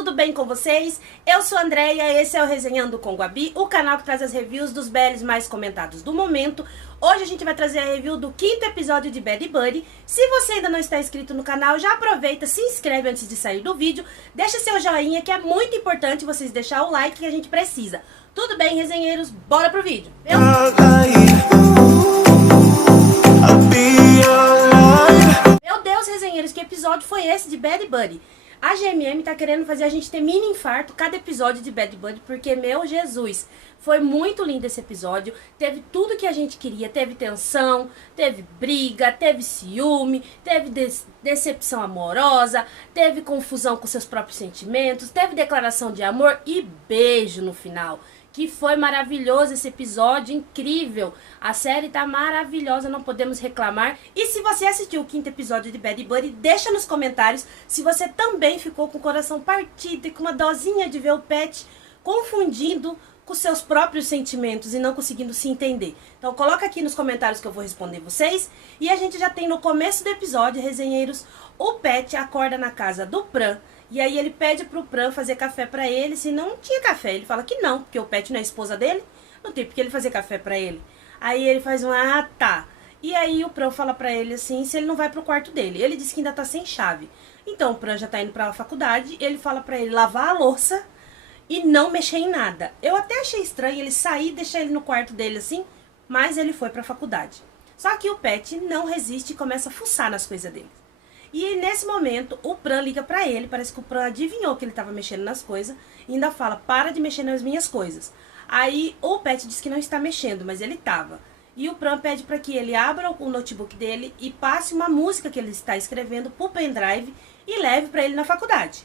tudo bem com vocês? Eu sou a Andréia, esse é o Resenhando com Gabi, o canal que traz as reviews dos BLs mais comentados do momento. Hoje a gente vai trazer a review do 5º episódio de Bad Buddy. Se você ainda não está inscrito no canal, já aproveita, se inscreve antes de sair do vídeo, deixa seu joinha que é muito importante vocês deixar o like que a gente precisa. Tudo bem, resenheiros? Bora pro vídeo! Meu Deus, resenheiros, que episódio foi esse de Bad Buddy? A GMM tá querendo fazer a gente ter mini infarto cada episódio de Bad Buddy, porque, meu Jesus, foi muito lindo esse episódio, teve tudo que a gente queria, teve tensão, teve briga, teve ciúme, teve decepção amorosa, teve confusão com seus próprios sentimentos, teve declaração de amor e beijo no final. Que foi maravilhoso esse episódio, incrível. A série tá maravilhosa, não podemos reclamar. E se você assistiu o 5º episódio de Bad Buddy, deixa nos comentários se você também ficou com o coração partido e com uma dosinha de ver o Pat confundindo com seus próprios sentimentos e não conseguindo se entender. Então coloca aqui nos comentários que eu vou responder vocês. E a gente já tem no começo do episódio, resenheiros, o Pat acorda na casa do Pran. E aí ele pede pro Pran fazer café pra ele, se não tinha café. Ele fala que não, porque o Pat não é a esposa dele, não tem porque ele fazer café pra ele. Aí ele faz tá. E aí o Pran fala pra ele assim, se ele não vai pro quarto dele. Ele diz que ainda tá sem chave. Então o Pran já tá indo pra faculdade, ele fala pra ele lavar a louça e não mexer em nada. Eu até achei estranho ele sair e deixar ele no quarto dele assim, mas ele foi pra faculdade. Só que o Pat não resiste e começa a fuçar nas coisas dele. E nesse momento, o Pran liga pra ele, parece que o Pran adivinhou que ele tava mexendo nas coisas, e ainda fala, para de mexer nas minhas coisas. Aí o Pat diz que não está mexendo, mas ele tava. E o Pran pede para que ele abra o notebook dele e passe uma música que ele está escrevendo pro pendrive e leve pra ele na faculdade.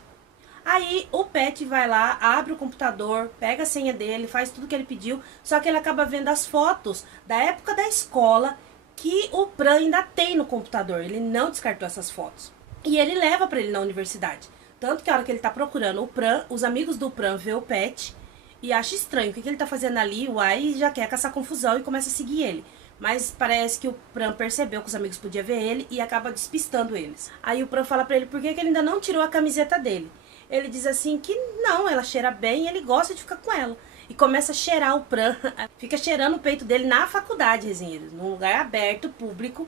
Aí o Pat vai lá, abre o computador, pega a senha dele, faz tudo que ele pediu, só que ele acaba vendo as fotos da época da escola, que o Pran ainda tem no computador, ele não descartou essas fotos. E ele leva pra ele na universidade. Tanto que a hora que ele tá procurando o Pran, os amigos do Pran vê o Pat e acham estranho. O que ele tá fazendo ali? Uai, já quer caçar confusão e começa a seguir ele. Mas parece que o Pran percebeu que os amigos podiam ver ele e acaba despistando eles. Aí o Pran fala pra ele por que ele ainda não tirou a camiseta dele. Ele diz assim que não, ela cheira bem e ele gosta de ficar com ela. E começa a cheirar o Pran, fica cheirando o peito dele na faculdade, resenheiros, num lugar aberto, público.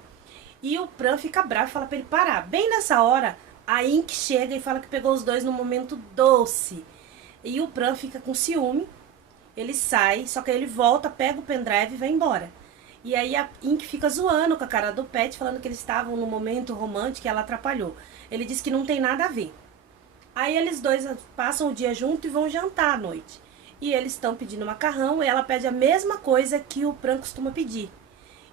E o Pran fica bravo e fala pra ele parar. Bem nessa hora, a Ink chega e fala que pegou os dois num momento doce. E o Pran fica com ciúme, ele sai, só que aí ele volta, pega o pendrive e vai embora. E aí a Ink fica zoando com a cara do Pat, falando que eles estavam num momento romântico e ela atrapalhou. Ele diz que não tem nada a ver. Aí eles dois passam o dia junto e vão jantar à noite. E eles estão pedindo macarrão e ela pede a mesma coisa que o Pran costuma pedir.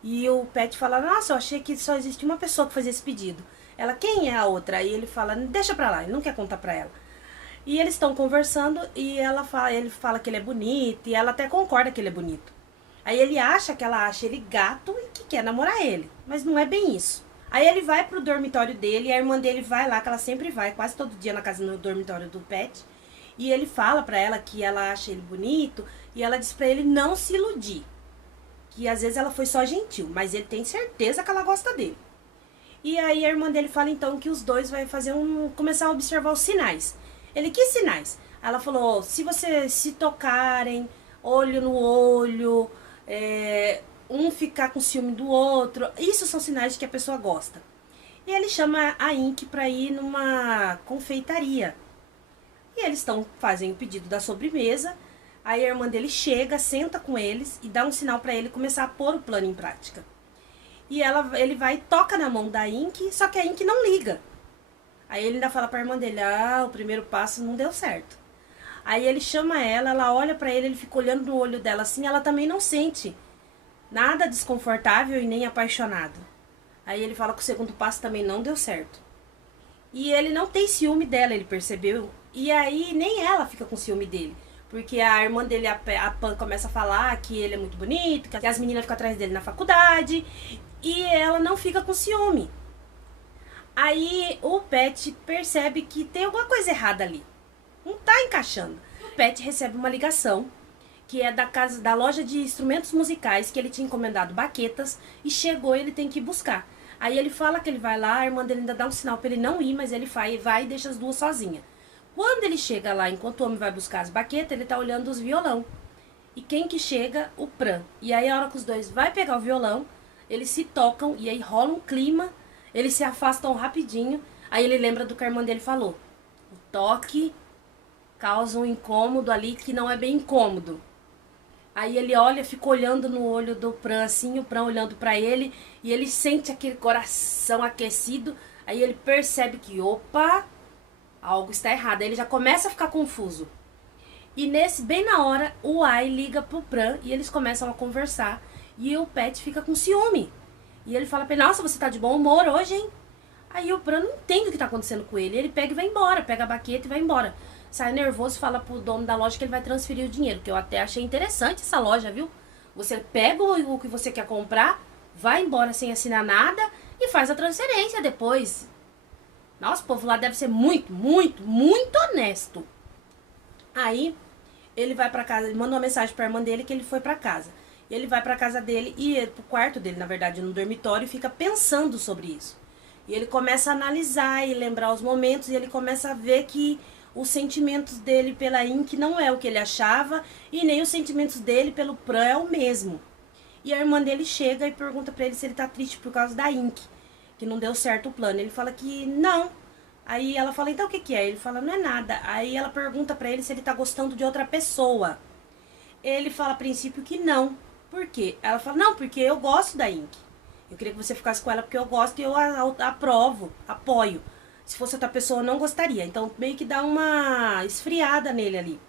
E o Pat fala, nossa, eu achei que só existia uma pessoa que fazia esse pedido. Ela, quem é a outra? Aí ele fala, deixa pra lá, ele não quer contar pra ela. E eles estão conversando e ele fala que ele é bonito e ela até concorda que ele é bonito. Aí ele acha que ela acha ele gato e que quer namorar ele, mas não é bem isso. Aí ele vai pro dormitório dele e a irmã dele vai lá, que ela sempre vai, quase todo dia na casa no dormitório do Pat. E ele fala pra ela que ela acha ele bonito e ela diz pra ele não se iludir. Que às vezes ela foi só gentil, mas ele tem certeza que ela gosta dele. E aí a irmã dele fala então que os dois vai fazer começar a observar os sinais. Ele, que sinais? Ela falou, se vocês se tocarem, olho no olho, um ficar com ciúme do outro, isso são sinais de que a pessoa gosta. E ele chama a Ink pra ir numa confeitaria. E eles fazem o pedido da sobremesa, aí a irmã dele chega, senta com eles e dá um sinal pra ele começar a pôr o plano em prática. E ele vai e toca na mão da Ink, só que a Ink não liga. Aí ele ainda fala pra irmã dele, o primeiro passo não deu certo. Aí ele chama ela olha pra ele fica olhando no olho dela assim, ela também não sente nada desconfortável e nem apaixonado. Aí ele fala que o segundo passo também não deu certo. E ele não tem ciúme dela, ele percebeu. E aí nem ela fica com ciúme dele. Porque a irmã dele, a Pan, começa a falar que ele é muito bonito, que as meninas ficam atrás dele na faculdade. E ela não fica com ciúme. Aí o Pat percebe que tem alguma coisa errada ali. Não tá encaixando. O Pat recebe uma ligação, que é da loja de instrumentos musicais, que ele tinha encomendado baquetas. E chegou e ele tem que ir buscar. Aí ele fala que ele vai lá, a irmã dele ainda dá um sinal pra ele não ir, mas ele vai e deixa as duas sozinhas. Quando ele chega lá, enquanto o homem vai buscar as baquetas, ele tá olhando os violão. E quem que chega? O Pran. E aí a hora que os dois vai pegar o violão, eles se tocam e aí rola um clima, eles se afastam rapidinho. Aí ele lembra do que a irmã dele falou. O toque causa um incômodo ali que não é bem incômodo. Aí ele olha, fica olhando no olho do Pran assim, o Pran olhando pra ele, e ele sente aquele coração aquecido. Aí ele percebe que, opa, algo está errado. Aí ele já começa a ficar confuso. E bem na hora, o Ai liga pro Pran e eles começam a conversar. E o Pet fica com ciúme. E ele fala pra ele, nossa, você tá de bom humor hoje, hein? Aí o Pran não entende o que tá acontecendo com ele. Ele pega e vai embora, pega a baqueta e vai embora. Sai nervoso e fala pro dono da loja que ele vai transferir o dinheiro. Que eu até achei interessante essa loja, viu? Você pega o que você quer comprar, vai embora sem assinar nada e faz a transferência depois. Nossa, o povo lá deve ser muito, muito, muito honesto. Aí ele vai pra casa, ele manda uma mensagem pra irmã dele que ele foi pra casa. Ele vai pra casa dele e pro quarto dele, na verdade, no dormitório, e fica pensando sobre isso. E ele começa a analisar e lembrar os momentos, e ele começa a ver que os sentimentos dele pela Ink não é o que ele achava, e nem os sentimentos dele pelo Pran é o mesmo. E a irmã dele chega e pergunta pra ele se ele tá triste por causa da Ink, que não deu certo o plano. Ele fala que não. Aí ela fala, então o que que é? Ele fala, não é nada. Aí ela pergunta pra ele se ele tá gostando de outra pessoa. Ele fala a princípio que não. Por quê? Ela fala, não, porque eu gosto da Ink. Eu queria que você ficasse com ela porque eu gosto e eu aprovo, apoio. Se fosse outra pessoa, eu não gostaria. Então, meio que dá uma esfriada nele ali.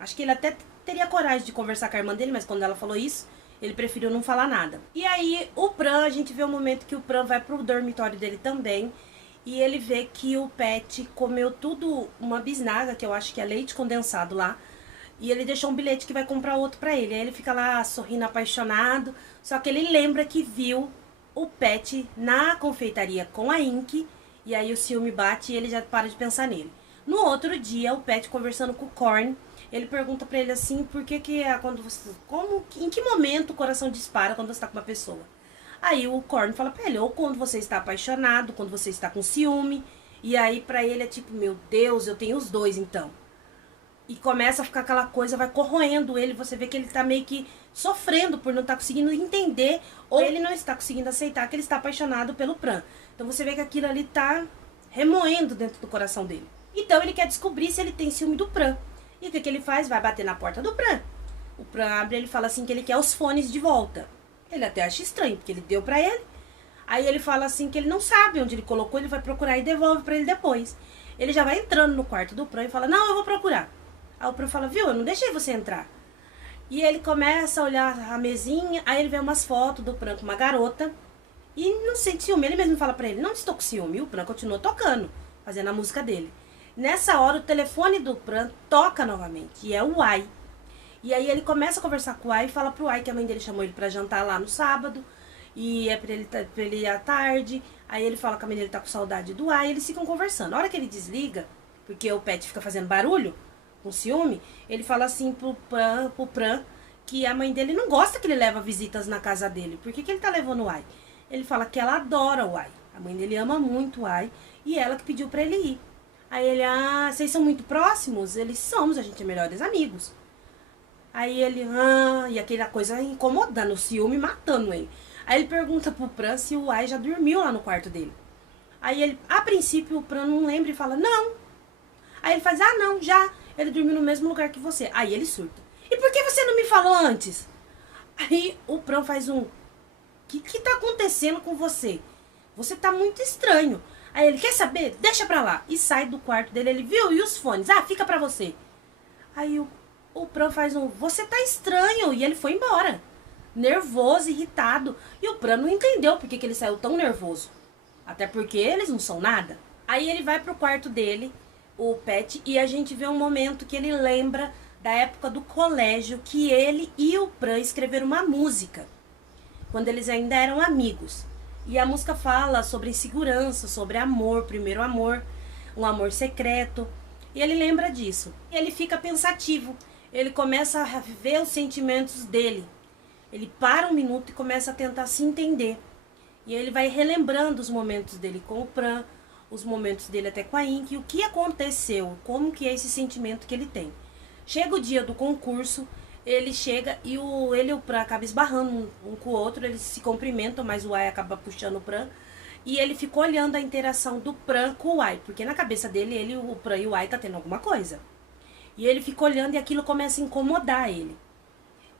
Acho que ele até teria coragem de conversar com a irmã dele, mas quando ela falou isso, ele preferiu não falar nada. E aí, o Pran, a gente vê o momento que o Pran vai pro dormitório dele também. E ele vê que o Pet comeu tudo, uma bisnaga, que eu acho que é leite condensado lá. E ele deixou um bilhete que vai comprar outro pra ele. Aí ele fica lá sorrindo apaixonado. Só que ele lembra que viu o Pet na confeitaria com a Ink. E aí o ciúme bate e ele já para de pensar nele. No outro dia, o Pet conversando com o Corn, ele pergunta pra ele assim, por que que quando você, em que momento o coração dispara quando você tá com uma pessoa? Aí o Corn fala pra ele, ou quando você está apaixonado, quando você está com ciúme. E aí pra ele é tipo, meu Deus, eu tenho os dois então. E começa a ficar aquela coisa, vai corroendo ele, você vê que ele tá meio que sofrendo por não estar conseguindo entender, ou ele não está conseguindo aceitar que ele está apaixonado pelo Pran. Então você vê que aquilo ali tá remoendo dentro do coração dele. Então ele quer descobrir se ele tem ciúme do Pran. E o que que ele faz? Vai bater na porta do Pran. O Pran abre e ele fala assim que ele quer os fones de volta. Ele até acha estranho, porque ele deu pra ele. Aí ele fala assim que ele não sabe onde ele colocou, ele vai procurar e devolve pra ele depois. Ele já vai entrando no quarto do Pran e fala, não, eu vou procurar. Aí o Pran fala, viu, eu não deixei você entrar. E ele começa a olhar a mesinha, aí ele vê umas fotos do Pran com uma garota. E não sente ciúme, ele mesmo fala pra ele, não estou com ciúme. E o Pran continua tocando, fazendo a música dele. Nessa hora o telefone do Pran toca novamente, e é o Ai. E aí ele começa a conversar com o Ai e fala pro Ai que a mãe dele chamou ele pra jantar lá no sábado. E é pra ele ir à tarde. Aí ele fala que a mãe dele tá com saudade do Ai, e eles ficam conversando. A hora que ele desliga, porque o Pet fica fazendo barulho, com ciúme, ele fala assim pro Pran que a mãe dele não gosta que ele leva visitas na casa dele. Por que que ele tá levando o Ai? Ele fala que ela adora o Ai. A mãe dele ama muito o Ai e ela que pediu pra ele ir. Aí ele, vocês são muito próximos? Eles somos, a gente é melhores amigos. Aí ele, e aquela coisa incomodando, o ciúme matando ele. Aí ele pergunta pro Pran se o Ai já dormiu lá no quarto dele. Aí ele, a princípio, o Pran não lembra e fala, não. Aí ele faz, não, já. Ele dormiu no mesmo lugar que você. Aí ele surta. E por que você não me falou antes? Aí o Pran faz o que tá acontecendo com você? Você tá muito estranho. Aí ele, quer saber? Deixa pra lá. E sai do quarto dele, ele, viu? E os fones? Fica pra você. Aí o Pran faz você tá estranho. E ele foi embora. Nervoso, irritado. E o Pran não entendeu por que ele saiu tão nervoso. Até porque eles não são nada. Aí ele vai pro quarto dele, o Pet, e a gente vê um momento que ele lembra da época do colégio que ele e o Pran escreveram uma música. Quando eles ainda eram amigos. E a música fala sobre insegurança, sobre amor, primeiro amor, um amor secreto. E ele lembra disso. E ele fica pensativo. Ele começa a ver os sentimentos dele. Ele para um minuto e começa a tentar se entender. E ele vai relembrando os momentos dele com o Pran, os momentos dele até com a Ink, o que aconteceu, como que é esse sentimento que ele tem. Chega o dia do concurso, ele chega e ele e o Pran acabam esbarrando um com o outro, eles se cumprimentam, mas o Ai acaba puxando o Pran. E ele ficou olhando a interação do Pran com o Ai, porque na cabeça dele, o Pran e o Ai tá tendo alguma coisa. E ele fica olhando e aquilo começa a incomodar ele.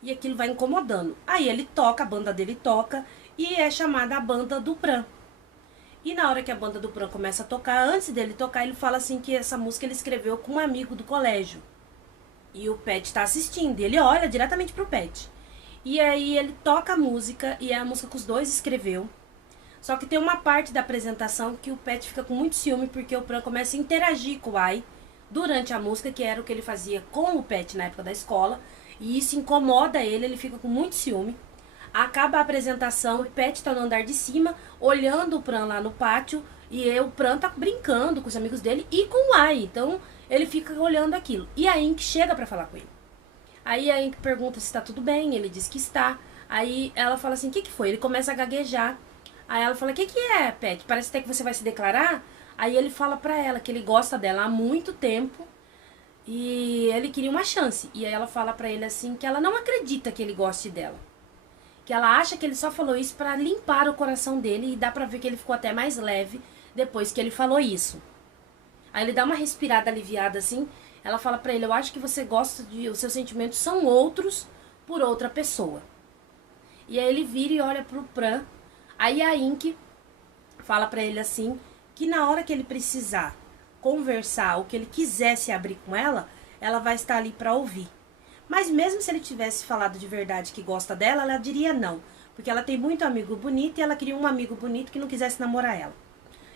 E aquilo vai incomodando. Aí ele toca, a banda dele toca, e é chamada a banda do Pran. E na hora que a banda do Pran começa a tocar, antes dele tocar, ele fala assim que essa música ele escreveu com um amigo do colégio. E o Pet tá assistindo, e ele olha diretamente pro Pet. E aí ele toca a música, e é a música que os dois escreveu. Só que tem uma parte da apresentação que o Pet fica com muito ciúme, porque o Pran começa a interagir com o Ai durante a música, que era o que ele fazia com o Pet na época da escola. E isso incomoda ele fica com muito ciúme. Acaba a apresentação, o Pet tá no andar de cima, olhando o Pran lá no pátio, e o Pran tá brincando com os amigos dele e com o Ai. Então ele fica olhando aquilo. E a Ink chega pra falar com ele. Aí a Ink pergunta se tá tudo bem, ele diz que está. Aí ela fala assim, o que foi? Ele começa a gaguejar. Aí ela fala, o que é, Pet? Parece até que você vai se declarar. Aí ele fala pra ela que ele gosta dela há muito tempo e ele queria uma chance. E aí ela fala pra ele assim que ela não acredita que ele goste dela. Que ela acha que ele só falou isso pra limpar o coração dele, e dá pra ver que ele ficou até mais leve depois que ele falou isso. Aí ele dá uma respirada aliviada assim, ela fala pra ele, eu acho que você gosta de... os seus sentimentos são outros por outra pessoa. E aí ele vira e olha pro Pran. Aí a Ink fala pra ele assim, que na hora que ele precisar conversar, ou que ele quiser se abrir com ela vai estar ali pra ouvir. Mas mesmo se ele tivesse falado de verdade que gosta dela, ela diria não. Porque ela tem muito amigo bonito e ela queria um amigo bonito que não quisesse namorar ela.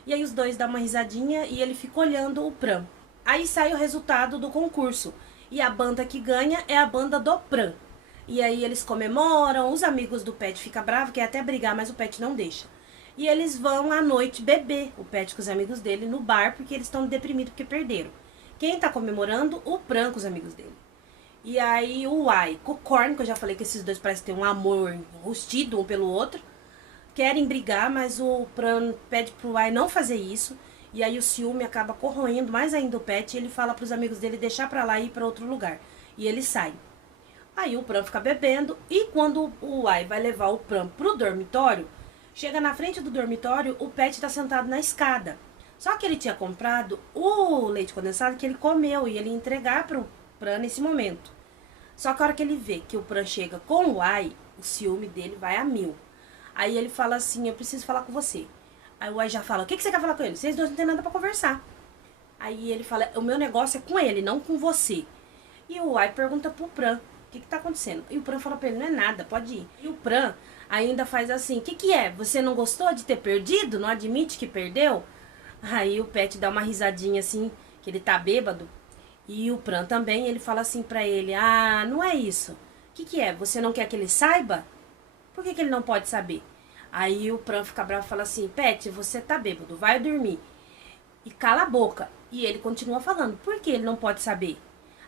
E aí os dois dão uma risadinha e ele fica olhando o Pran. Aí sai o resultado do concurso. E a banda que ganha é a banda do Pran. E aí eles comemoram, os amigos do Pet ficam bravos, quer até brigar, mas o Pet não deixa. E eles vão à noite beber, o Pet com os amigos dele, no bar, porque eles estão deprimidos porque perderam. Quem tá comemorando? O Pran com os amigos dele. E aí o Ai com o Korn, que eu já falei que esses dois parecem ter um amor enrustido um pelo outro, querem brigar, mas o Pran pede pro Ai não fazer isso. E aí o ciúme acaba corroendo mais ainda o Pet, e ele fala pros amigos dele deixar pra lá e ir pra outro lugar. E eles saem. Aí o Pran fica bebendo, e quando o Ai vai levar o Pran pro dormitório, chega na frente do dormitório, o Pet tá sentado na escada. Só que ele tinha comprado o leite condensado que ele comeu, e ele ia entregar pro Pran nesse momento. Só que a hora que ele vê que o Pran chega com o Ai, o ciúme dele vai a 1000. Aí ele fala assim, eu preciso falar com você. Aí o Ai já fala, o que você quer falar com ele? Vocês dois não tem nada pra conversar. Aí ele fala, o meu negócio é com ele, não com você. E o Ai pergunta pro Pran, o que tá acontecendo? E o Pran fala pra ele, não é nada, pode ir. E o Pran ainda faz assim, o que é? Você não gostou de ter perdido? Não admite que perdeu? Aí o Pet dá uma risadinha assim, que ele tá bêbado. E o Pran também, ele fala assim pra ele, ah, não é isso. O que é? Você não quer que ele saiba? Por que ele não pode saber? Aí o Pran fica bravo e fala assim, Pet, você tá bêbado, vai dormir. E cala a boca. E ele continua falando, por que ele não pode saber?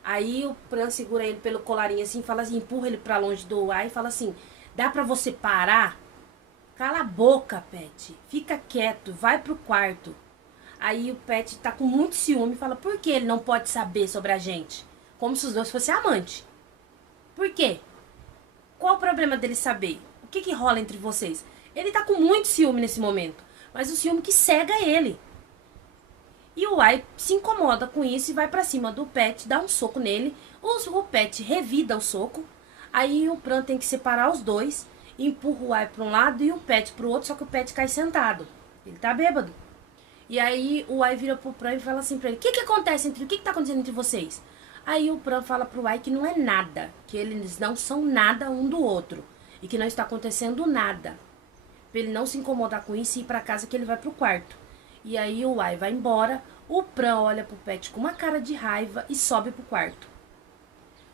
Aí o Pran segura ele pelo colarinho assim, fala assim, empurra ele pra longe do Ai e fala assim, dá pra você parar? Cala a boca, Pet. Fica quieto, vai pro quarto. Aí o Pet tá com muito ciúme e fala, por que ele não pode saber sobre a gente? Como se os dois fossem amantes. Por quê? Qual o problema dele saber? O que rola entre vocês? Ele tá com muito ciúme nesse momento, mas o ciúme que cega ele. E o Ai se incomoda com isso e vai pra cima do Pet, dá um soco nele. O Pet revida o soco. Aí o Pran tem que separar os dois, empurra o Ai pra um lado e o Pet pro outro, só que o Pet cai sentado. Ele tá bêbado. E aí o Ai vira pro Pran e fala assim pra ele, o que acontece o que tá acontecendo entre vocês? Aí o Pran fala pro Ai que não é nada, que eles não são nada um do outro, e que não está acontecendo nada. Pra ele não se incomodar com isso e ir pra casa, que ele vai pro quarto. E aí o Ai vai embora, o Pran olha pro Pet com uma cara de raiva e sobe pro quarto.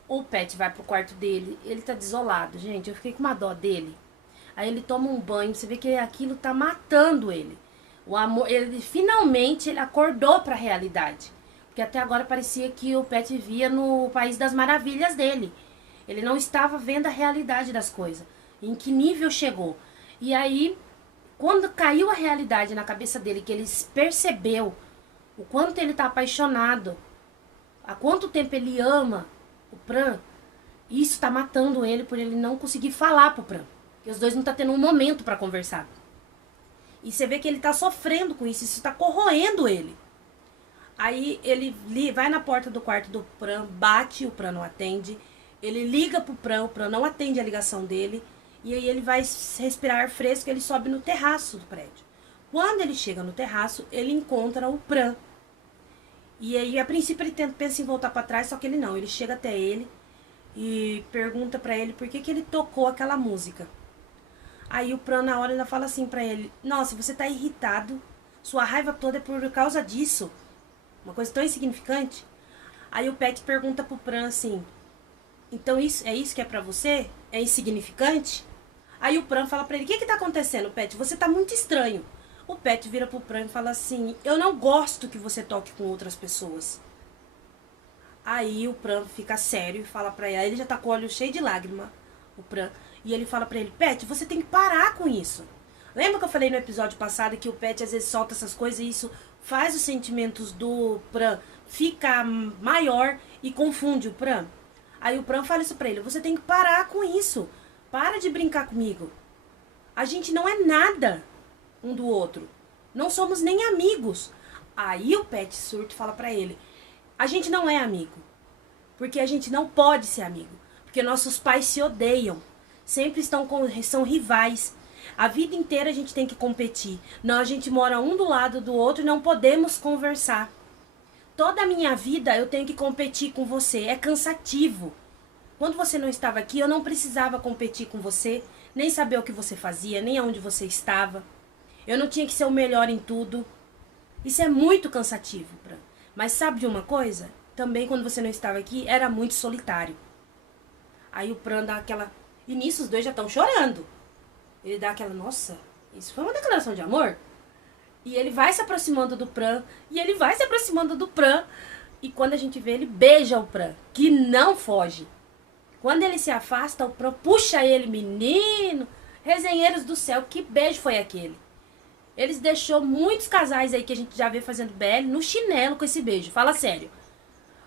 O Pet vai pro quarto dele, ele tá desolado, gente, eu fiquei com uma dó dele. Aí ele toma um banho, você vê que aquilo tá matando ele. O amor, ele finalmente ele acordou pra realidade. Porque até agora parecia que o Pet vivia no país das maravilhas dele. Ele não estava vendo a realidade das coisas. Em que nível chegou. E aí Quando caiu a realidade na cabeça dele, que ele percebeu o quanto ele tá apaixonado, há quanto tempo ele ama o Pran, isso tá matando ele por ele não conseguir falar pro Pran. Porque os dois não tá tendo um momento para conversar. E você vê que ele tá sofrendo com isso tá corroendo ele. Aí ele vai na porta do quarto do Pran, bate, o Pran não atende. Ele liga pro Pran, o Pran não atende a ligação dele. E aí ele vai respirar ar fresco, ele sobe no terraço do prédio. Quando ele chega no terraço, ele encontra o Pran. E aí, a princípio, ele pensa em voltar para trás, só que ele não. Ele chega até ele e pergunta para ele por que ele tocou aquela música. Aí o Pran, na hora, ainda fala assim pra ele: nossa, você tá irritado, sua raiva toda é por causa disso. Uma coisa tão insignificante. Aí o Pet pergunta pro Pran assim: então isso que é pra você? É insignificante? Aí o Pran fala pra ele: o que tá acontecendo, Pet? Você tá muito estranho. O Pet vira pro Pran e fala assim: eu não gosto que você toque com outras pessoas. Aí o Pran fica sério e fala pra ele já tá com o olho cheio de lágrima, o Pran. E ele fala pra ele: Pet, você tem que parar com isso. Lembra que eu falei no episódio passado que o Pet às vezes solta essas coisas e isso faz os sentimentos do Pran ficar maior e confunde o Pran? Aí o Pran fala isso pra ele: você tem que parar com isso. Para de brincar comigo. A gente não é nada um do outro. Não somos nem amigos. Aí o Pet surta e fala pra ele: a gente não é amigo. Porque a gente não pode ser amigo. Porque nossos pais se odeiam. Sempre são rivais. A vida inteira a gente tem que competir. Não, a gente mora um do lado do outro e não podemos conversar. Toda a minha vida eu tenho que competir com você. É cansativo. Quando você não estava aqui, eu não precisava competir com você, nem saber o que você fazia, nem aonde você estava. Eu não tinha que ser o melhor em tudo. Isso é muito cansativo, Pran. Mas sabe de uma coisa? Também quando você não estava aqui, era muito solitário. Aí o Pran dá aquela... E nisso os dois já estão chorando. Ele dá aquela: nossa, isso foi uma declaração de amor? E ele vai se aproximando do Pran, e ele vai se aproximando do Pran. E quando a gente vê, ele beija o Pran, que não foge. Quando ele se afasta, o Pran puxa ele: menino, resenheiros do céu, que beijo foi aquele? Eles deixou muitos casais aí que a gente já vê fazendo BL no chinelo com esse beijo. Fala sério.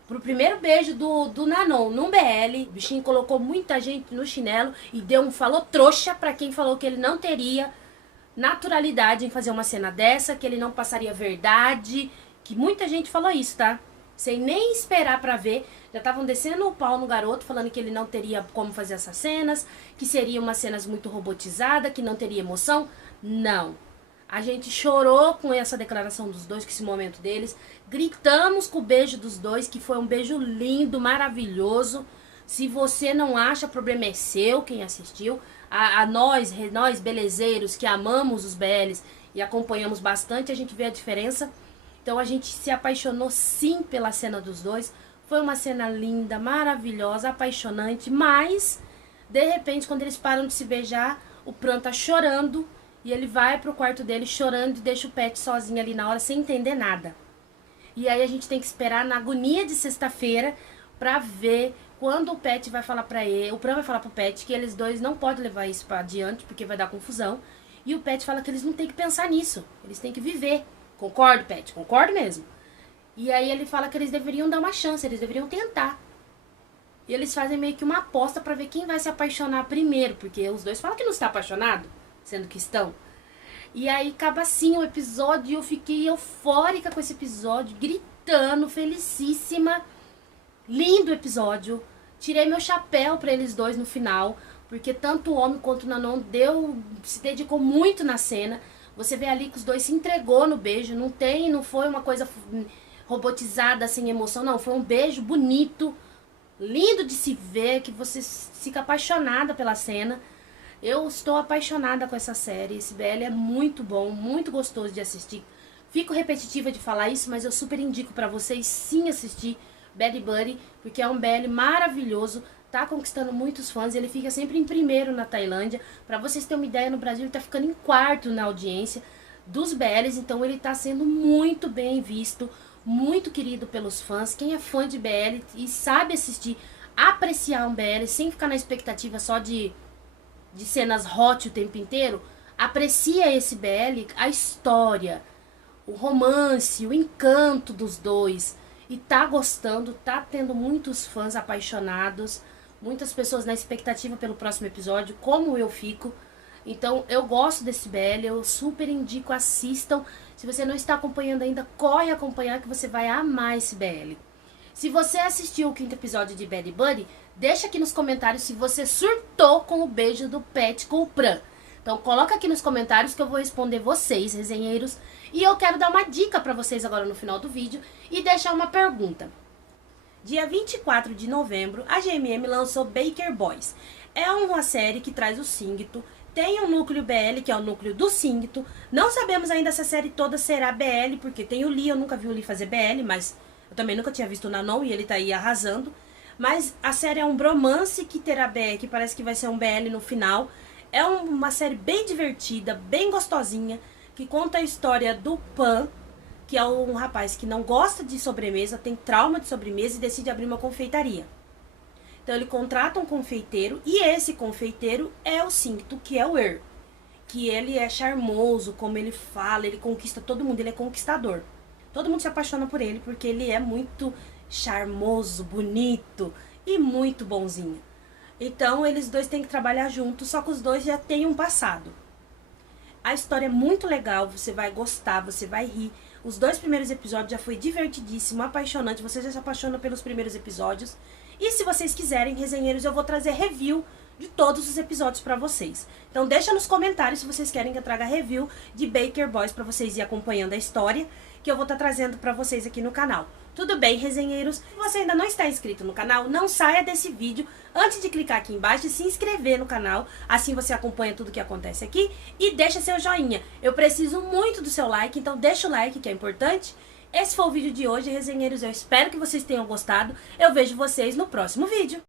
Pro primeiro beijo do Nanon num BL, o bichinho colocou muita gente no chinelo e falou trouxa pra quem falou que ele não teria naturalidade em fazer uma cena dessa, que ele não passaria verdade, que muita gente falou isso, tá? Sem nem esperar pra ver, já estavam descendo o pau no garoto, falando que ele não teria como fazer essas cenas, que seriam umas cenas muito robotizadas, que não teria emoção. Não. A gente chorou com essa declaração dos dois, com esse momento deles. Gritamos com o beijo dos dois, que foi um beijo lindo, maravilhoso. Se você não acha, o problema é seu, quem assistiu. Nós belezeiros, que amamos os BLs e acompanhamos bastante, a gente vê a diferença. Então a gente se apaixonou sim pela cena dos dois. Foi uma cena linda, maravilhosa, apaixonante. Mas, de repente, quando eles param de se beijar, o Pran tá chorando. E ele vai pro quarto dele chorando e deixa o Pet sozinho ali na hora, sem entender nada. E aí a gente tem que esperar na agonia de sexta-feira pra ver quando o Pet vai falar pra ele. O Pran vai falar pro Pet que eles dois não podem levar isso pra adiante, porque vai dar confusão. E o Pet fala que eles não tem que pensar nisso. Eles têm que viver. Concordo, Pet? Concordo mesmo. E aí ele fala que eles deveriam dar uma chance, eles deveriam tentar. E eles fazem meio que uma aposta pra ver quem vai se apaixonar primeiro, porque os dois falam que não está apaixonado, sendo que estão. E aí acaba assim o episódio e eu fiquei eufórica com esse episódio, gritando, felicíssima. Lindo episódio. Tirei meu chapéu pra eles dois no final, porque tanto o homem quanto o Nanon se dedicou muito na cena. Você vê ali que os dois se entregou no beijo, não foi uma coisa robotizada, sem emoção, não. Foi um beijo bonito, lindo de se ver, que você fica apaixonada pela cena. Eu estou apaixonada com essa série. Esse BL é muito bom, muito gostoso de assistir. Fico repetitiva de falar isso, mas eu super indico pra vocês sim assistir Bad Buddy, porque é um BL maravilhoso, tá conquistando muitos fãs, ele fica sempre em primeiro na Tailândia. Pra vocês terem uma ideia, no Brasil ele tá ficando em quarto na audiência dos BLs, então ele tá sendo muito bem visto, muito querido pelos fãs. Quem é fã de BL e sabe assistir, apreciar um BL sem ficar na expectativa só de cenas hot o tempo inteiro, aprecia esse BL, a história, o romance, o encanto dos dois, e tá gostando, tá tendo muitos fãs apaixonados, muitas pessoas na expectativa pelo próximo episódio, como eu fico. Então eu gosto desse BL, eu super indico, assistam. Se você não está acompanhando ainda, corre acompanhar que você vai amar esse BL. Se você assistiu o 5º episódio de Bad Buddy, deixa aqui nos comentários se você surtou com o beijo do Pet com o Pran. Então coloca aqui nos comentários que eu vou responder vocês, resenheiros. E eu quero dar uma dica pra vocês agora no final do vídeo e deixar uma pergunta. Dia 24 de novembro, a GMM lançou Baker Boys. É uma série que traz o Singto, tem um núcleo BL, que é o núcleo do Singto. Não sabemos ainda se a série toda será BL, porque tem o Lee, eu nunca vi o Lee fazer BL, mas eu também nunca tinha visto o Nanon e ele tá aí arrasando. Mas a série é um bromance que terá BL, que parece que vai ser um BL no final. É uma série bem divertida, bem gostosinha, que conta a história do Pan, que é um rapaz que não gosta de sobremesa, tem trauma de sobremesa e decide abrir uma confeitaria. Então ele contrata um confeiteiro e esse confeiteiro é o Singto, que é o Er. Que ele é charmoso, como ele fala, ele conquista todo mundo, ele é conquistador. Todo mundo se apaixona por ele porque ele é muito charmoso, bonito e muito bonzinho. Então eles dois têm que trabalhar juntos, só que os dois já têm um passado. A história é muito legal, você vai gostar, você vai rir. Os 2 primeiros episódios já foi divertidíssimo, apaixonante, você já se apaixona pelos primeiros episódios. E se vocês quiserem, resenheiros, eu vou trazer review de todos os episódios pra vocês. Então deixa nos comentários se vocês querem que eu traga review de Baker Boys pra vocês ir acompanhando a história, que eu vou estar trazendo pra vocês aqui no canal. Tudo bem, resenheiros? Se você ainda não está inscrito no canal, não saia desse vídeo antes de clicar aqui embaixo e se inscrever no canal. Assim você acompanha tudo que acontece aqui e deixa seu joinha. Eu preciso muito do seu like, então deixa o like que é importante. Esse foi o vídeo de hoje, resenheiros. Eu espero que vocês tenham gostado. Eu vejo vocês no próximo vídeo.